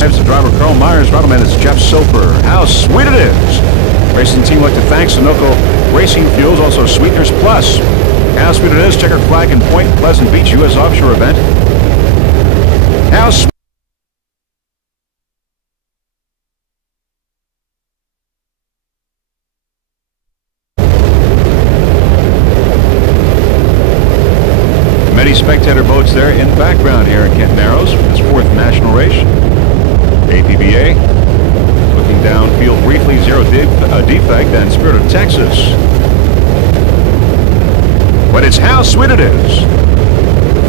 The driver Carl Myers, Rottleman is Jeff Soper. How sweet it is! Racing team would like to thank Sunoco Racing Fuels, also Sweeteners Plus. How sweet it is! Checkered flag in Point Pleasant Beach, U.S. offshore event. How sweet. Many spectator boats there in the background here in Kent Narrows for this 4th national race. APBA, looking downfield briefly, Zero Defect and Spirit of Texas. But it's How Sweet It Is,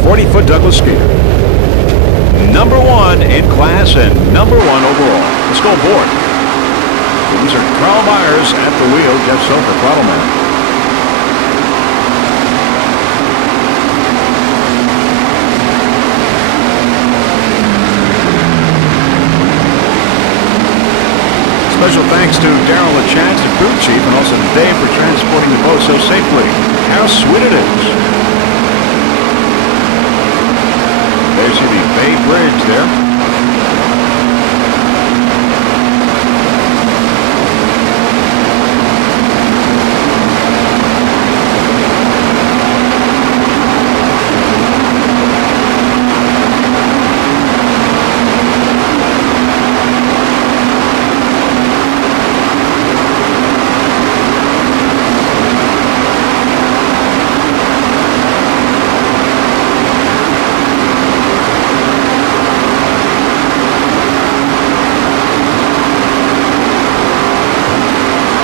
40-foot Douglas skater. #1 in class and #1 overall. Let's go aboard. These are Carl Myers at the wheel, Jeff Soper, throttle man. Special thanks to Darrell LaChance, the crew chief, and also to Dave for transporting the boat so safely. How sweet it is. There's the Bay Bridge there.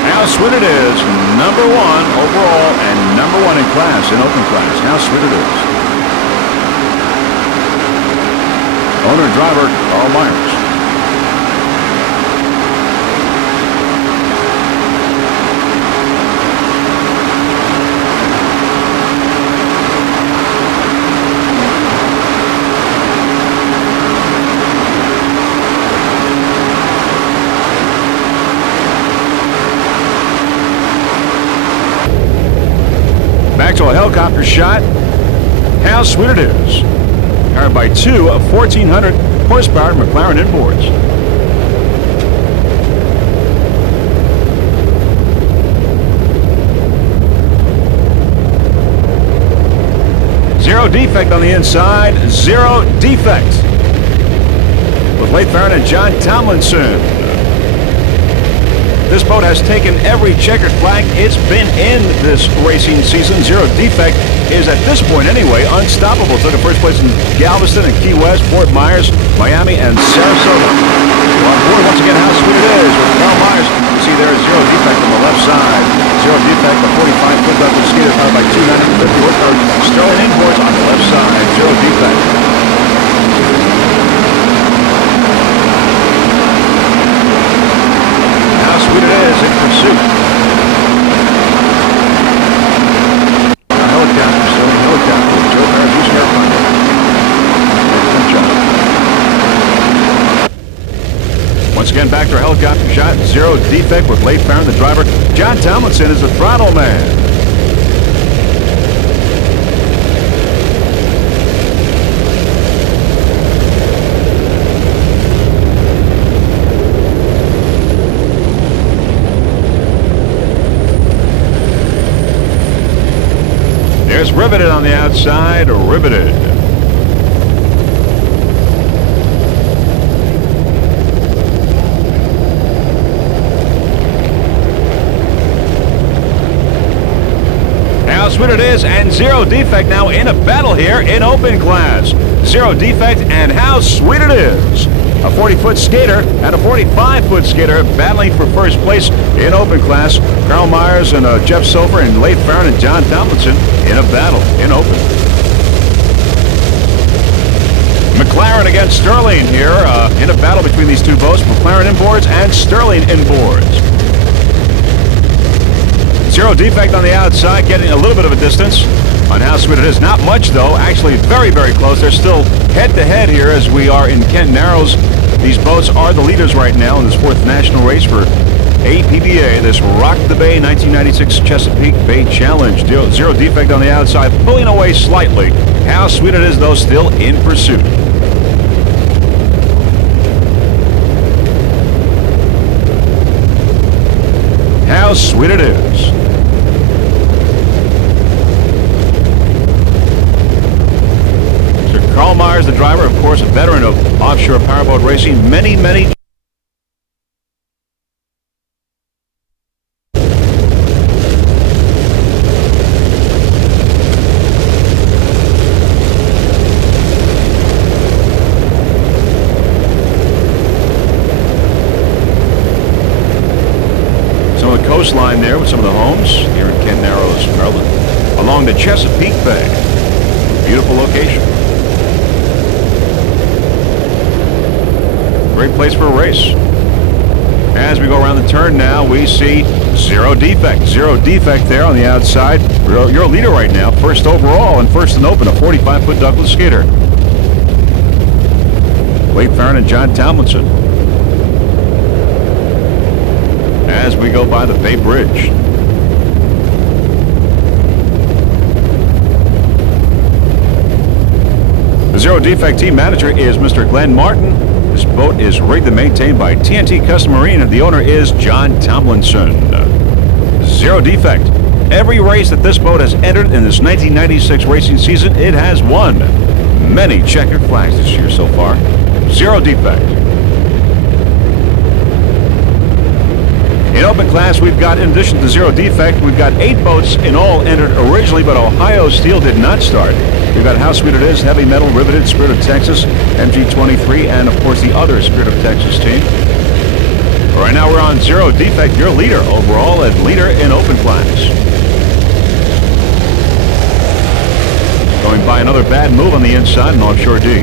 How sweet it is, #1 overall and #1 in class, in open class. How sweet it is. Owner and driver, Carl Myers. Back to a helicopter shot. How sweet it is. Powered by two 1,400 horsepower McLaren inboards. Zero Defect on the inside. Zero Defect. With Leif Farron and John Tomlinson. This boat has taken every checkered flag it's been in this racing season. Zero Defect is, at this point anyway, unstoppable. Took a first place in Galveston and Key West, Fort Myers, Miami, and Sarasota. Well, on board once again, how sweet it is with Carl Myers. You see there is Zero Defect on the left side. Zero Defect, the 45-foot Douglas skater powered by 250 horsepower. Sterling inboards on the left side. Zero Defect. Sweet it is in pursuit. A helicopter, so a helicopter. Joe Barrett, Houston Airplane. Once again, back to our helicopter shot. Zero Defect with Leif Farron, the driver. John Tomlinson is the throttle man. There's Riveted on the outside, Riveted. How sweet it is, and Zero Defect now in a battle here in open class. Zero Defect, and how sweet it is. A 40-foot skater and a 45-foot skater battling for first place in open class. Carl Myers and Jeff Soper and Leif Farron and John Tomlinson in a battle in open. McLaren against Sterling here in a battle between these two boats. McLaren inboards and Sterling inboards. Zero Defect on the outside, getting a little bit of a distance on how sweet it is. Not much, though. Actually, very, very close. They're still head-to-head here as we are in Kent Narrows. These boats are the leaders right now in this 4th national race for APBA, this Rock the Bay 1996 Chesapeake Bay Challenge. Zero Defect on the outside, pulling away slightly. How sweet it is, though, still in pursuit. how sweet it is. Mr. Carl Myers, the driver, of course, a veteran of offshore powerboat racing. Many coastline there with some of the homes here in Kent Narrows, Maryland, along the Chesapeake Bay. Beautiful location. Great place for a race. As we go around the turn now, we see Zero Defect. Zero Defect there on the outside. You're a leader right now, first overall and first in open, a 45-foot Douglas skater. Wade Farron and John Tomlinson. As we go by the Bay Bridge. The Zero Defect team manager is Mr. Glenn Martin. This boat is rigged and maintained by TNT Custom Marine, and the owner is John Tomlinson. Zero Defect. Every race that this boat has entered in this 1996 racing season, it has won. Many checkered flags this year so far. Zero Defect. In open class, we've got, in addition to Zero Defect, we've got 8 boats in all entered originally, but Ohio Steel did not start. We've got How Sweet It Is, Heavy Metal, Riveted, Spirit of Texas, MG23, and of course the other Spirit of Texas team. Right now we're on Zero Defect, your leader overall and leader in open class. Going by another bad move on the inside in Offshore D.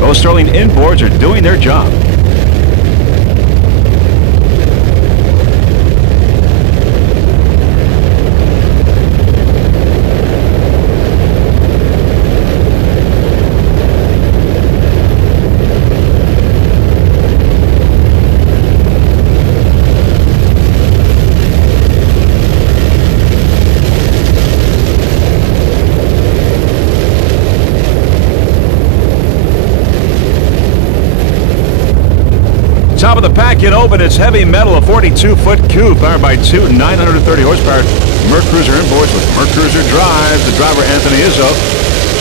Those Sterling inboards are doing their job. Top of the pack in open, it's Heavy Metal, a 42-foot cube powered by two 930 horsepower Mercruiser inboards with Mercruiser drives. The driver, Anthony Izzo.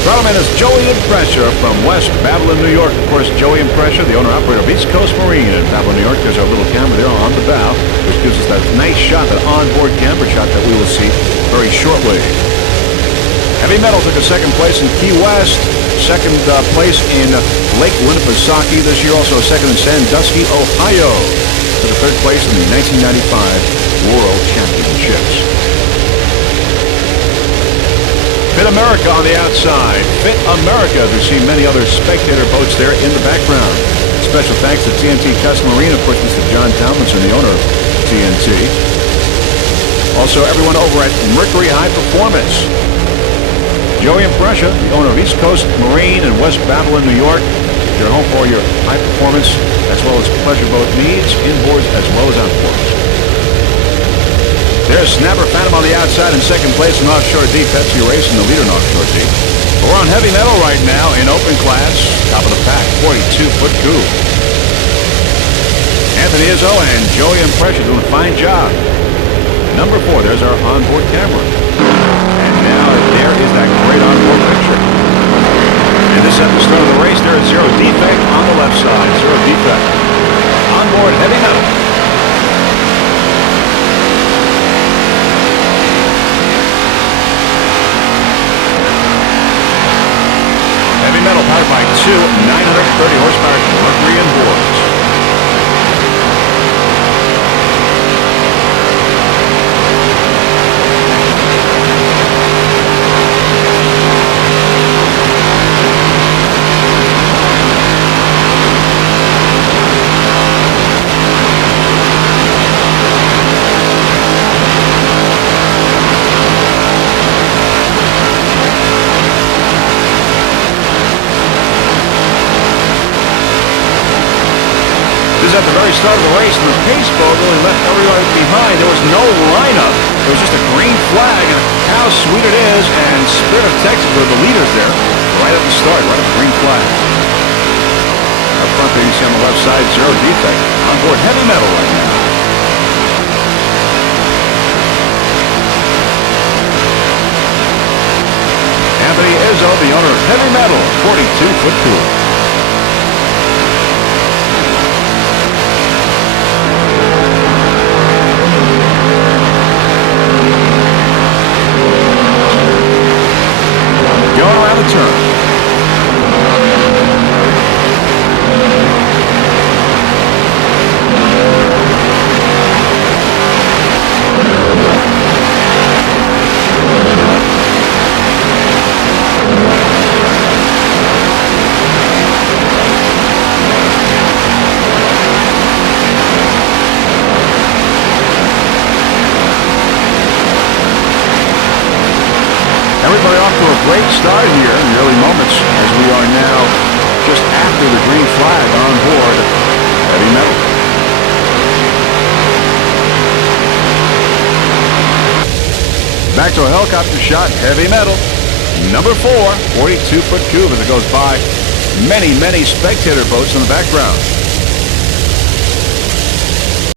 Throttleman is Joey Impressor from West Babylon, New York. Of course, Joey Impressor, the owner-operator of East Coast Marine in Babylon, New York. There's our little camera there on the bow, which gives us that nice shot, that onboard camera shot that we will see very shortly. Heavy Metal took a second place in Key West, second place in Lake Winnipesaukee this year, also a second in Sandusky, Ohio. Took a third place in the 1995 World Championships. Fit America on the outside. Fit America. We see many other spectator boats there in the background. Special thanks to TNT Custom Marine, of course, Mr. John Tomlinson, the owner of TNT. Also, everyone over at Mercury High Performance. Joey Impressor, the owner of East Coast Marine in West Babylon, New York. Your home for your high performance as well as pleasure boat needs, inboards as well as outboards. There's Snapper Phantom on the outside in second place in Offshore D. Pepsi Racing, the leader in Offshore D. We're on Heavy Metal right now in open class. Top of the pack, 42-foot coupe. Anthony Izzo and Joey Impressor doing a fine job. Number 4, there's our onboard camera. And now there is that great onboard picture. And this at the start of the race, there is Zero Defect on the left side. Zero Defect. Onboard Heavy Metal. Heavy Metal powered by two 930 horsepower Mercury inboards. At the very start of the race, and the pace boat really left everybody behind. There was no lineup. There was just a green flag, and How Sweet It Is and Spirit of Texas were the leaders there right at the start, right at the green flag. Up front there you see on the left side, Zero Defect. On board Heavy Metal right now. Heavy Metal, 42-foot coupe. Going around the turn. Everybody off to a great start here in the early moments as we are now just after the green flag on board Heavy Metal. Back to a helicopter shot, Heavy Metal. Number 4, 42-foot coupe as it goes by. Many, many spectator boats in the background.